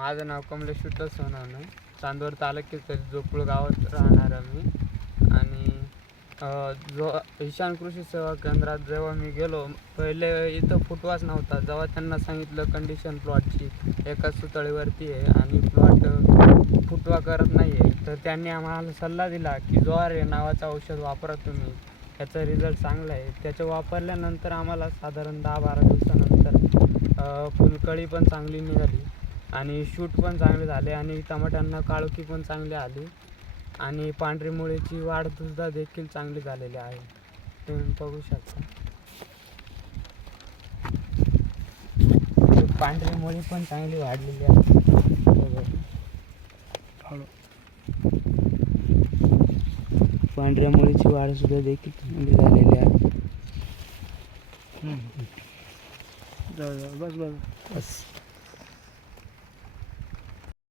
माझं नाव कमलेश विठ्ठल सोनवणे. चांदवड तालुक्यातील जोपूळ गावात राहणार मी. आणि जो ईशान कृषी सेवा केंद्रात जेव्हा मी गेलो पहिले इथं फुटवाच नव्हता. जेव्हा त्यांना सांगितलं कंडिशन प्लॉटची एका सुतळीवरती आहे आणि प्लॉट फुटवा करत नाही आहे तर त्यांनी आम्हाला सल्ला दिला की ज्वार आहे नावाचं औषध वापरा तुम्ही. याचा रिझल्ट चांगला आहे. त्याचं वापरल्यानंतर आम्हाला साधारण दहा बारा दिवसानंतर फुलकळी पण चांगली निघाली. आणि शूट पण चांगले झाले आणि टमाट्यांना काळोखी पण चांगली आली. आणि पांढरी मुळीची वाढ सुद्धा देखील चांगली झालेली आहे. तुम्ही बघू शकता. पांढरी मुळी पण चांगली वाढलेली आहे. पांढऱ्या मुळीची वाढ सुद्धा देखील चांगली झालेली आहे. बस बस. बस.